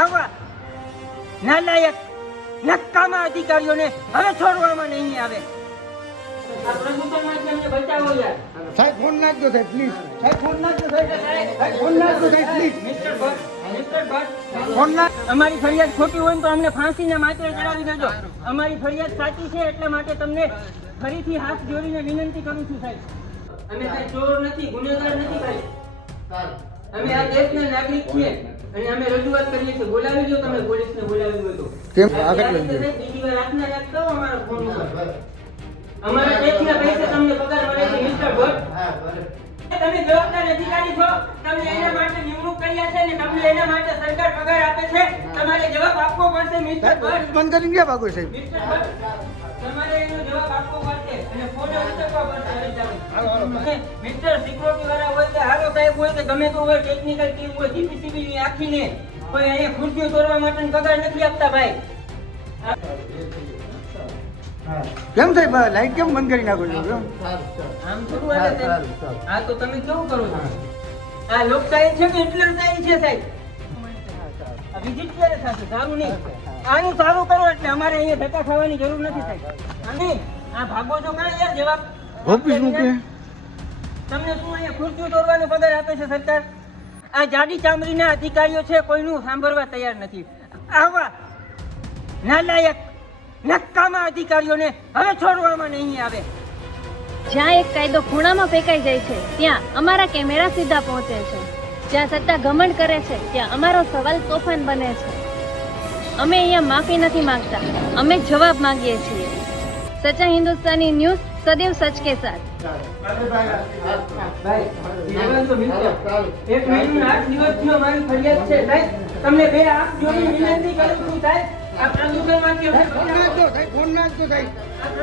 આવા નાલાયક નક્કામાં અધિકારીઓને હવે છોડવામાં નહીં આવે. આ પ્રદૂષણ માધ્યમને બચાવો યાર સાહેબ ફોન નાખજો સાહેબ પ્લીઝ સાહેબ ફોન નાખજો સાહેબ. સાહેબ ફોન નાખજો સાહેબ please mister Bhatt mister Bhatt phone અમારી ફરિયાદ ખોટી હોય ને તો અમને ફાંસીના માત્ર ચડાવી દેજો. અમારી ફરિયાદ સાચી છે એટલા માટે તમને ફરીથી હાથ જોડીને વિનંતી કરું છું સાહેબ. અમે કાંઈ ચોર નથી ગુનેગાર નથી ભાઈ અમે આ દેશના નાગરિક છીએ અને અમે રજૂઆત કરીએ છીએ. બોલાવી દો તમે પોલીસને બોલાવી દો તો. કેમ? આગળ લઈ જાઓ. બીજી વાર હાથ ના રાખતો અમારો ફોન અમારા ટેક્સના પૈસા તમને પગાર મળે છે મિસ્ટર ભટ્ટ. તમે જવાબદાર અધિકારી છો. તમને એના માટે નિમણૂક કર્યા છે ને તમને એના માટે સરકાર પગાર આપે છે. તમારે જવાબ આપવો પડશે મિસ્ટર ભટ્ટ. બંધ કરી ગયા ભાગો સાહેબ મિસ્ટર ભટ્ટ. તમારે એનો જવાબ આપવો પડશે અને ફોટો ઉચકવા પડશે અરજદાર. મિસ્ટર સિક્યુરિટી વાળા હોય કે હાલો સાહેબ હોય કે ગમે તો હોય ટેકનિકલ ટીમ હોય જીપીસીબી ની આખીને કોઈ અહીંયા ખુરશીઓ તોડવા માટે પગાર નથી આપતા ભાઈ. કેમ સાહેબ લાઈટ કેમ બંધ કરી નાખો છો કેમ આમ થોડું હાલે છે? આ તો તમે કેવું કરો છો? આ લોકશાહી છે કે હિટલરશાહી છે સાહેબ? આ વિઝિટ ક્યારે થશે? સારું નહીં. આનું સારું કરો એટલે અમારે અહીંયા ધક્કા ખાવાની જરૂર નથી સાહેબ. અને આ ભાગો છો કાં યાર જવાબ? ઓફિસ મૂકે તમને શું અહીંયા ખુરશીઓ દોરવાનો પગાર આપે છે સરકાર? આ જાડી ચામડીના અધિકારીઓ છે કોઈનું સાંભળવા તૈયાર નથી. આવા નાલાયક નક્કામાં અધિકારીઓને હવે છોડવામાં નહીં આવે. જ્યાં એક કાયદો ખૂણામાં ફેંકાઈ જાય છે ત્યાં અમારા કેમેરા સીધા પહોંચે છે. જ્યાં સત્તા ઘમંડ કરે છે ત્યાં અમારો સવાલ તોફાન બને છે. અમે અહીંયા માફી નથી માંગતા. અમે જવાબ માંગીએ છીએ. સચા હિન્દુસ્તાની ન્યૂઝ સદૈવ સચ કે સાથ. એક મહિનો આઠ દિવસ મારી ફરિયાદ છે. સાહેબ તમને બે આંખ જોડી વિનંતી કરું છું સાહેબ. આ પ્રદૂષણમાંથી અમને ફોન નાખજો સાહેબ ફોન નાખજો સાહેબ.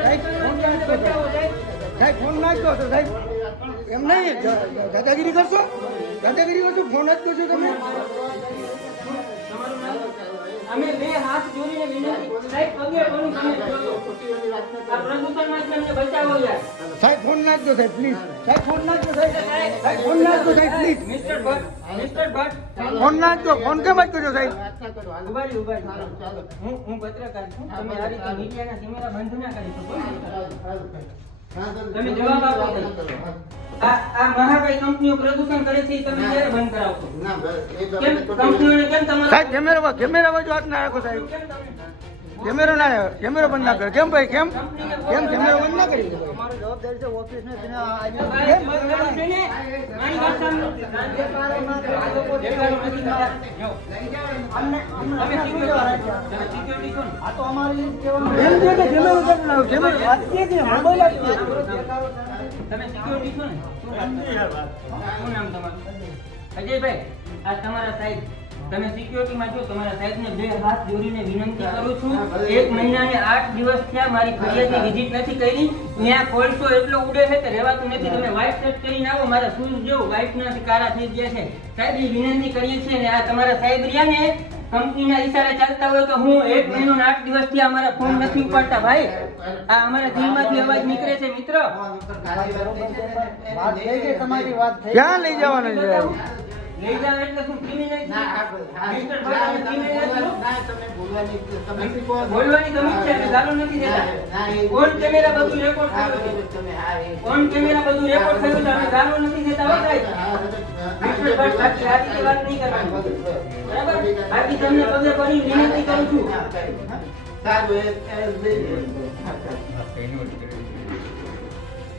સાહેબ ફોન નાખજો. સાહેબ. સાહેબ ફોન નાખજો સાહેબ એમ નહીં? દાદાગીરી કરશો? દાદાગીરી કરશો? ફોન જ કરશો તમે? અમે બે હાથ જોડીને વિનંતી. સાહેબ પગે પડી તમે. આ પ્રદૂષણમાંથી અમને બચાવો યાર. સાહેબ ફોન નાખજો સાહેબ પ્લીઝ સાહેબ ફોન નાખજો સાહેબ. સાહેબ ફોન નાખજો સાહેબ please mister Bhatt mister Bhatt phone નાખજો ફોન કેમ જ કરજો સાહેબ? ઊભા રહી, હું હું પત્રકાર છું. તમે આ રીતે મીડિયાના કેમેરા બંધ ના કરી શકો. તમે જવાબ આપો. આ આ મહાકાય કંપનીઓ પ્રદૂષણ કરે છે તમે ક્યારે બંધ કરાવશો? કેમ? કંપનીઓને કેમ તમારા સાહેબ કેમેરા કેમેરા બાજુ હાથ ના રાખો સાહેબ. કેમેરો ના કેમેરો બંધ ના કરો. કેમ ભાઈ કેમ? કેમ કેમેરો ના કરી ભાઈ, જવાબદારી છે ને? મારી વાત આ. તમે? એમ છે કે વાત કે છે મોબાઈલ આપી સિક્યોરિટી છો. ને? શું વાત કરો? શું નામ તમારું? અજયભાઈ આ તમારા સાહેબ. તમે સિક્યુરિટીમાં છો તમારા સાહેબને બે હાથ જોડીને વિનંતી કરું છું. એક મહિનાને આઠ દિવસ થયા મારી ફરિયાદની વિઝિટ નથી કરી. ત્યાં કોલસો એટલો ઉડે છે કે રહેવાતું નથી. તમે વ્હાઇટ શર્ટ કરીને આવો મારા શૂઝ જેવું વ્હાઇટ નથી કાળા થઈ ગયા છે. સાહેબ એ વિનંતી કરીએ છીએ ને આ તમારા સાહેબ રહ્યા ને કંપનીના ઈશારે ચાલતા હોય તો હું એક મહિનો ને આઠ દિવસથી અમારા ફોન નથી ઉપાડતા. ભાઈ આ અમારા દિલમાંથી અવાજ નીકળે છે મિત્ર. ક્યાં લઈ જવાનું છે? લઈ જાવ એટલે શું criminal છે? મિસ્ટર ભાઈ તમે ભટ્ટ, નહીં ના તમે બોલવાની તમે બોલવાની ગમે છે કે ગાળો નથી દેતા ના કોણ કેમેરા બધું રેકોર્ડ થયું છે કોણ કેમેરા બધું રેકોર્ડ થયું તમે અમે નથી દેતા હો સાહેબ. મિસ્ટર ભાઈ સાચી સાચી વાત નહીં કરવાની. બરાબર. બાકી તમને પગે પડી વિનંતી કરું છું.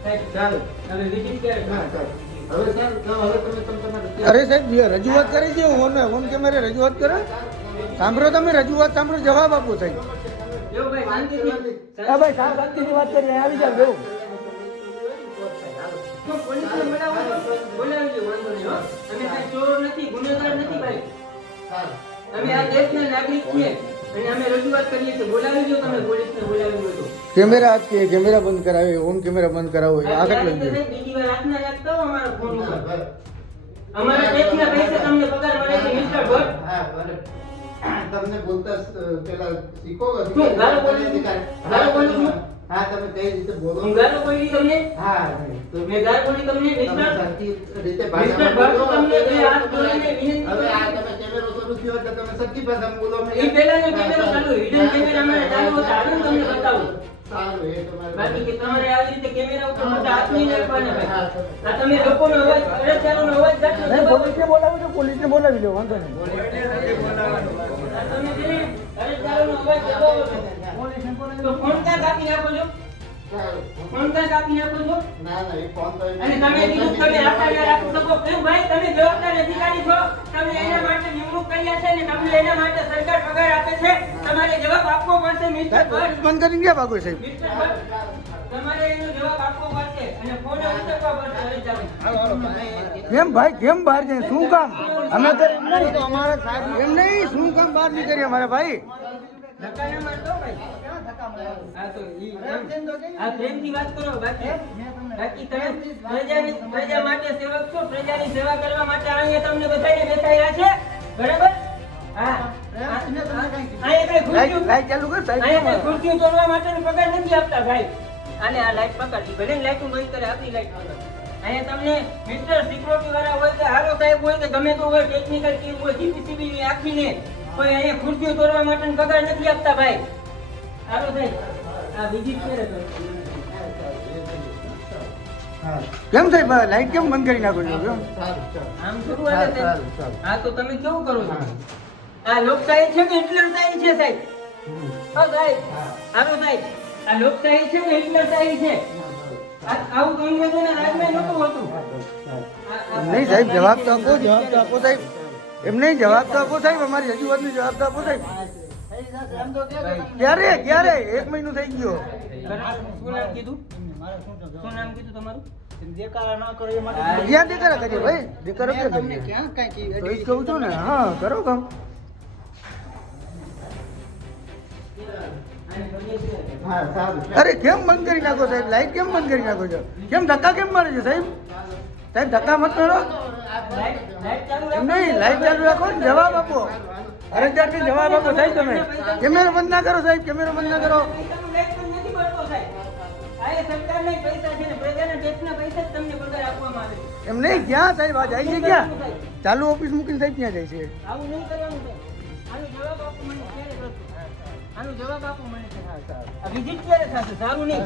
સાહેબ ચાલો અને વિઝિટ ક્યારે અરે સાહેબ રજૂઆત કરી છે ઓન ઓન કેમેરે રજૂઆત કરે? સાંભળો તમે રજૂઆત સાંભળો જવાબ આપો સાહેબ. હા ભાઈ શાંતિથી વાત કરી આવી જાવ બેવું તો પોલીસને બોલાવો તો બોલાવી લો વાંધો નહીં હો. અમે કાંઈ ચોર નથી ગુનેગાર નથી ભાઈ. અમે આ દેશના નાગરિક છીએ. કેમેરા આજ કે કેમેરા બંધ કરાવે ઓન કેમેરા બંધ કરાવો આગળ લઈ આ રીતે જાઓ સાહેબ બીજી વાર હાથ ના રાખતા હો ફોન ઉપર. અમારા ટેક્સના પૈસે તમને પગાર મળે છે મિસ્ટર ભટ્ટ. તમને બોલતા પેલા શીખો શું, ગાળો બોલી? ગાળો બોલી છું? હા તમે કઈ રીતે બોલો? હું ગાળો બોલી તમને? હા તો મેં ગાળો બોલી તમને તમે મિસ્ટર? સરખી રીતે મિસ્ટર ભાષામાં ભટ્ટ બોલો. તમને બે હાથ જોડીને વિનંતી હવે આ કરું? છું. તમે કેમ કેમેરો શરૂ થયો એટલે તમે સરખી ભાષામાં બોલો. એ પહેલાનો કેમેરો ચાલુ. હિડન કેમેરા અમારે ચાલુ હતો. હાલો ને તમને બતાવું. સારું એ તમારે બાકી કે તમારે આવી રીતે કેમેરા ઉપર બધા હાથ નહીં નાખવાના ભાઈ. આ તમે લોકોનો અવાજ અરજદારોનો અવાજ જાતો નહીં, દબાવો. પોલીસને બોલાવી દો પોલીસને બોલાવી લો વાંધો નહીં. આ તમે જે અરજદારોનો અવાજ દબાવો છો. તો ફોન ક્યાં કાપી નાખો છો? ફોન ક્યાં કાપી નાખો છો? ના ના એ ફોન તો અને તમે કીધું તમે આશા રાખી શકો. કેમ ભાઈ તમે જવાબદાર અધિકારી છો. તમે એના માટે નિમણૂક કર્યા છે ને તમને એના માટે સરકાર પગાર આપે છે. તમારે જવાબ આપવો પડશે મિસ્ટર ભટ્ટ. બંધ કરીને ક્યાં ભાગો સાહેબ મિસ્ટર ભટ્ટ તમારે એનો જવાબ આપવો પડશે અને ફોને ઉચકવા પડશે. કેમ ભાઈ કેમ બહાર જાય શું કામ? અમે તો એમ નહીં અમારા સાહેબ એમ નહીં શું કામ બહાર નીકળીએ અમારા ભાઈ? મારતો ભાઈ. આ પ્રેમથી વાત કરો બાકી બાકી તમે પ્રજાની પ્રજા માટે સેવક છો પ્રજાની સેવા કરવા માટે અહીંયા તમને બધાને બેસાડ્યા છે. બરાબર? હા. અહીંયા કઈ લાઈટ ખુરશીઓ- તોડવા માટેનો પગાર નથી આપતા ભાઈ. અને આ લાઈટ પકડવી. ભલે ને લાઈટ બંધ કરે આપણી લાઈટ પકડ અહીંયા તમને મિસ્ટર સિક્યુરિટી વાળા હોય કે હારો સાહેબ હોય કે ગમે તો હોય ટેકનિકલ ટીમ હોય જીપીસીબી ની આખીને કોઈ અહીંયા ખુરશીઓ તોડવા માટેનો પગાર નથી આપતા ભાઈ. કેમ સાહેબ લાઈટ કેમ બંધ કરી નાખો છો? કેમ? આમ હાલે સારું. હા તો તમે કેવું કરો છો? આ લોકશાહી છે કે હિટલરશાહી છે સાહેબ. હા સાહેબ હા. સાહેબ આ લોકશાહી છે કે હિટલરશાહી છે? આવું તો રાજમાં નહોતું હોતું. આ- આ- નહીં સાહેબ જવાબ તો આપો જવાબ તો આપો સાહેબ. એમ નહીં જવાબ તો આપો સાહેબ. અમારી રજૂઆતનો જવાબ તો આપો સાહેબ. ક્યારે? ક્યારે? એક મહિનો થઈ ગયો. શું નામ કીધું શું નામ કીધું તમારું ક્યાં દેખાડા કરીએ. ભાઈ દેખાડો ક્યાં કરીએ તો એ જ કહું છું ને. હા કરો કામ. અરે કેમ બંધ કરી નાખો સાહેબ? લાઈટ કેમ બંધ કરી નાખો છો? કેમ ધક્કા કેમ મારે છે સાહેબ? સાહેબ ધક્કા મત કરો લાઈટ લાઈટ ચાલુ એમ રાખો. નહીં લાઈટ ચાલુ રાખો ને જવાબ આપો. અરજદારને જવાબ આપો સાહેબ તમે. કેમેરો બંધ ના કરો સાહેબ કેમેરો બંધ ના કરો. એમ નહીં ક્યાં સાહેબ? આ જાય છે ક્યાં? ચાલુ ઓફિસ મૂકીને સાહેબ ક્યાં જાય છે. આવું નહીં કરવાનું જવાબ આપો મને આનો જવાબ આપો મને વિઝિટ ક્યારે થશે સારું નહીં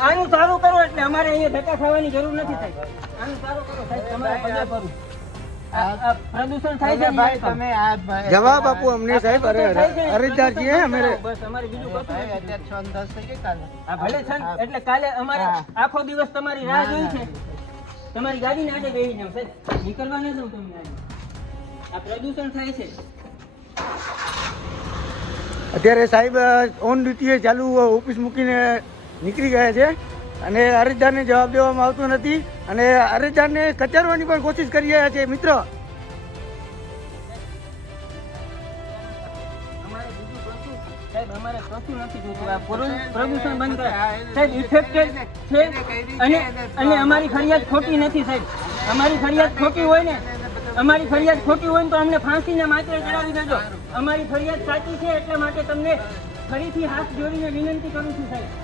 આનું સારું કરો એટલે અમારે અહીંયા ધક્કા ખાવાની જરૂર નથી સાહેબ. આનું સારું કરો સાહેબ. તમારે ભરું. પ્રદૂષણ થાય છે ભાઈ તમે જવાબ આપો અમને સાહેબ અરે અરે- અરજદાર છીએ અમે બસ અમારે બીજું કશું નથી. હા ભલે છે એટલે કાલે અમારે આખો દિવસ તમારી રાહ જોઈ છે. તમારી ગાડીને આડે બેહી જાવ સાહેબ. નીકળવા ન દઉં તમને આજે. આ પ્રદૂષણ થાય છે. અત્યારે સાહેબ ઓન ડ્યુટીએ ચાલુ ઓફિસ મૂકીને નીકળી ગયા છે. અને અરજદારને જવાબ દેવામાં આવતો નથી અને અરજદારને કચરવાની પણ કોશિશ કરી રહ્યા છે, મિત્ર. અમારે કશું બંધ સાહેબ છે? અને અને અમારી ફરિયાદ ખોટી નથી, સાહેબ. અમારી ફરિયાદ ખોટી હોય ને, અમારી ફરિયાદ ખોટી હોય ને તો અમને ફાંસીના માત્ર ચડાવી દેજો. અમારી ફરિયાદ સાચી છે, એટલા માટે તમને ફરીથી હાથ જોડીને વિનંતી કરું છું, સાહેબ.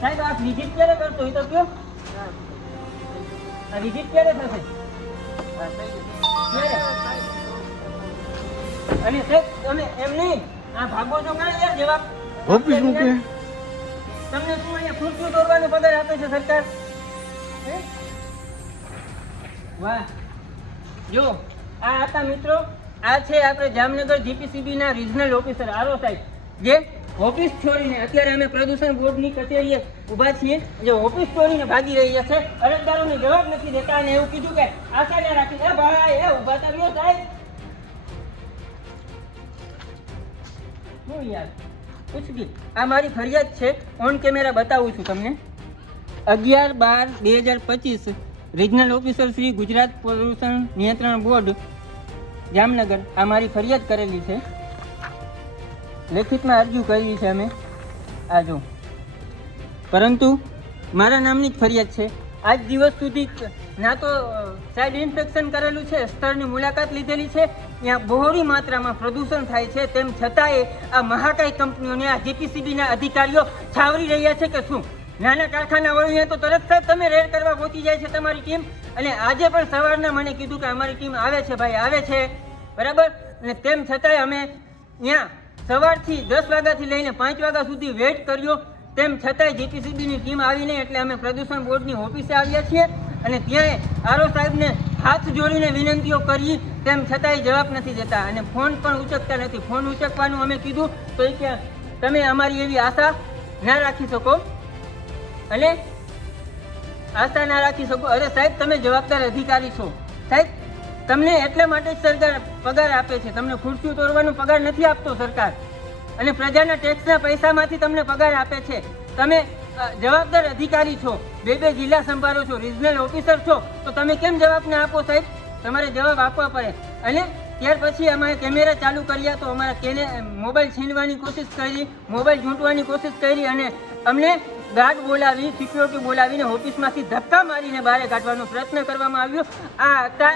સાહેબ આપ વિઝિટ ક્યારે કરશો? એ તો કયો? આ વિઝિટ ક્યારે થશે? અને સાહેબ તમે એમ નહીં આ ભાગો છો કાં યાર જવાબ? ઓફિસ મૂકે તમને શું અહીંયા ખુરશી દોરવાનો પગાર આપે છે સરકાર? હે? વાહ. જો આ હતા મિત્રો આ છે આપણે જામનગર જીપીસીબી ના રિજનલ ઓફિસર આરો સાહેબ. જે ઓફિસ છોડીને અત્યારે અમે પ્રદૂષણ બોર્ડની કચેરીએ ઊભા છીએ. જે ઓફિસ છોડીને ભાગી રહ્યા છે અરજદારોને જવાબ નથી દેતા અને એવું કીધું કે આશા રાખી ભાઈ, એ ઊભા તો સાહેબ. યાર? ગઈ આ મારી ફરિયાદ છે. ઓન કેમેરા બતાવું છું તમને. અગિયાર બાર બે હજાર પચીસ રિજનલ ઓફિસર શ્રી ગુજરાત પ્રદૂષણ નિયંત્રણ બોર્ડ જામનગર. આ મારી ફરિયાદ કરેલી છે. લેખિતમાં અરજી કરી છે અમે. આ જો. પરંતુ મારા નામની જ ફરિયાદ છે. આજ દિવસ સુધી ના તો સાઇડ ઇન્સ્પેક્શન કરેલું છે, સ્થળની મુલાકાત લીધેલી છે. ત્યાં બહોળી માત્રામાં પ્રદૂષણ થાય છે. તેમ છતાંય આ મહાકાય કંપનીઓને, આ જીપીસીબીના અધિકારીઓ છાવરી રહ્યા છે કે શું? નાના કારખાના હોય તો તરત સાહેબ તમે રેડ કરવા પહોંચી જાય છે તમારી ટીમ. અને આજે પણ સવારના મને કીધું કે અમારી ટીમ આવે છે ભાઈ, આવે છે. બરાબર? અને તેમ છતાંય અમે ત્યાં સવારથી દસ વાગ્યાથી લઈને પાંચ વાગ્યા સુધી વેઇટ કર્યો. તેમ છતાંય જીપીસીબીની ટીમ આવી નહીં એટલે અમે પ્રદૂષણ બોર્ડની ઓફિસે આવ્યા છીએ અને ત્યાં આરો સાહેબને હાથ જોડીને વિનંતીઓ કરી. તેમ છતાંય જવાબ નથી દેતા અને ફોન પણ ઉચકતા નથી. ફોન ઉચકવાનું અમે કીધું. તો કે તમે અમારી એવી આશા ના રાખી શકો? અને આશા ના રાખી શકો? અરે સાહેબ, તમે જવાબદાર અધિકારી છો. સાહેબ તમને એટલા માટે જ સરકાર પગાર આપે છે. તમને ખુરશીઓ તોડવાનો પગાર નથી આપતો સરકાર. અને પ્રજાના ટેક્સના પૈસામાંથી તમને પગાર આપે છે. તમે જવાબદાર અધિકારી છો. બે બે જિલ્લા સંભાળો છો. રિજનલ ઓફિસર છો. તો તમે કેમ જવાબ ના આપો સાહેબ? તમારે જવાબ આપવા પડે. અને ત્યાર પછી અમારે કેમેરા ચાલુ કર્યા તો અમારા કેને, મોબાઈલ છીનવાની કોશિશ કરી, મોબાઈલ ઝૂંટવાની કોશિશ કરી અને અમને ગાર્ડ બોલાવી સિક્યોરિટી બોલાવીને ઓફિસમાંથી ધક્કા મારીને બહાર કાઢવાનો પ્રયત્ન કરવામાં આવ્યો. આ હતા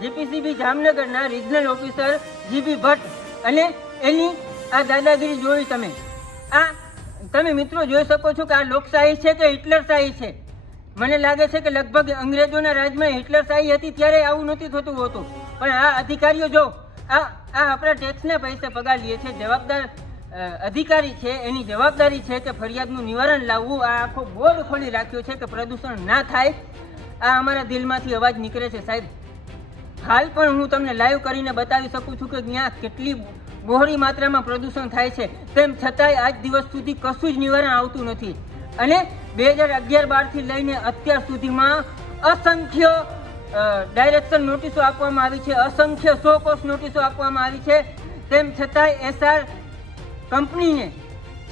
જીપીસીબી જામનગરના રિજનલ ઓફિસર જીબી ભટ્ટ અને એની આ દાદાગીરી જોઈ તમે. આ તમે મિત્રો જોઈ શકો છો કે આ લોકશાહી છે કે હિટલરશાહી છે? મને લાગે છે કે લગભગ અંગ્રેજોના રાજમાં હિટલરશાહી હતી ત્યારે આવું નહોતું થતું હોતું. પણ આ અધિકારીઓ જો, આ આ આપણા ટેક્સના પૈસા પગાર લે છે, જવાબદાર અધિકારી છે, એની જવાબદારી છે કે ફરિયાદનું નિવારણ લાવવું, આ આખો બોર્ડ ખોલી રાખ્યો છે કે પ્રદૂષણ ના થાય. આ અમારા દિલમાંથી અવાજ નીકળે છે સાહેબ. હાલ પણ હું તમને લાઈવ કરીને બતાવી શકું છું કે ત્યાં કેટલી બહોળી માત્રામાં પ્રદૂષણ થાય છે. તેમ છતાંય આજ દિવસ સુધી કશું જ નિવારણ આવતું નથી. અને બે હજાર અગિયાર બારથી લઈને અત્યાર સુધીમાં અસંખ્ય ડાયરેક્શન નોટિસો આપવામાં આવી છે, અસંખ્ય સો કોસ નોટિસો આપવામાં આવી છે. તેમ છતાંય એસઆર કંપનીને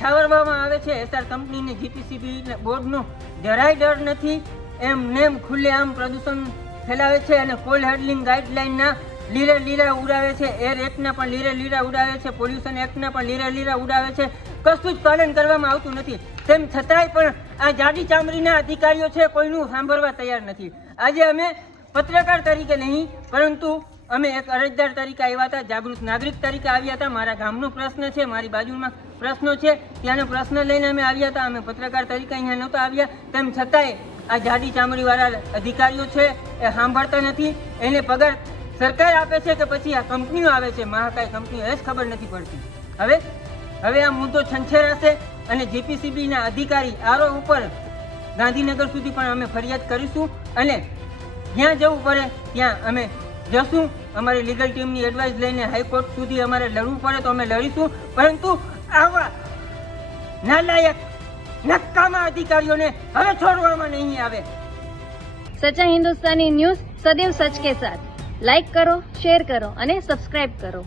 છાવરવામાં આવે છે. એસઆર કંપનીને જીપીસીબી બોર્ડનો જરાય ડર નથી. એમ નેમ ખુલ્લેઆમ પ્રદૂષણ ફેલાવે છે અને કોલ હેન્ડલિંગ ગાઈડલાઇનના લીરે લીરા ઉડાવે છે. એર એક્ટને પણ લીરે લીરા ઉડાવે છે. પોલ્યુશન એક્ટને પણ લીરે લીરા ઉડાવે છે. કશું જ પાલન કરવામાં આવતું નથી. તેમ છતાંય પણ આ જાડી ચામડીના અધિકારીઓ છે કોઈનું સાંભળવા તૈયાર નથી. આજે અમે પત્રકાર તરીકે નહીં, પરંતુ અમે એક અરજદાર તરીકે આવ્યા હતા, જાગૃત નાગરિક તરીકે આવ્યા હતા. મારા ગામનો પ્રશ્ન છે, મારી બાજુમાં પ્રશ્નો છે. ત્યાંનો પ્રશ્ન લઈને અમે આવ્યા હતા. અમે પત્રકાર તરીકે અહીંયા નહોતા આવ્યા. તેમ છતાંય આ જાડી ચામડીવાળા અધિકારીઓ છે, એ સાંભળતા નથી. એને પગાર સરકાર આપે છે કે પછી આ કંપનીઓ આવે છે? મહાકાય કંપનીઓ, એ જ ખબર નથી પડતી. હવે હવે આ મુદ્દો છંછેરાશે અને જીપીસીબીના અધિકારી આરો ઉપર ગાંધીનગર સુધી પણ અમે ફરિયાદ કરીશું અને જ્યાં જવું પડે ત્યાં અમે જશું. અમારી લીગલ ટીમની એડવાઇસ લઈને હાઈકોર્ટ સુધી અમારે લડવું પડે તો અમે લડીશું. પરંતુ આવા નાલાયક નક્કામાં અધિકારીઓને હવે છોડવામાં નહીં આવે. સચા હિન્દુસ્તાની ન્યૂઝ સદૈવ સચ કે સાથ. લાઈક કરો શેર કરો અને સબસ્ક્રાઇબ કરો.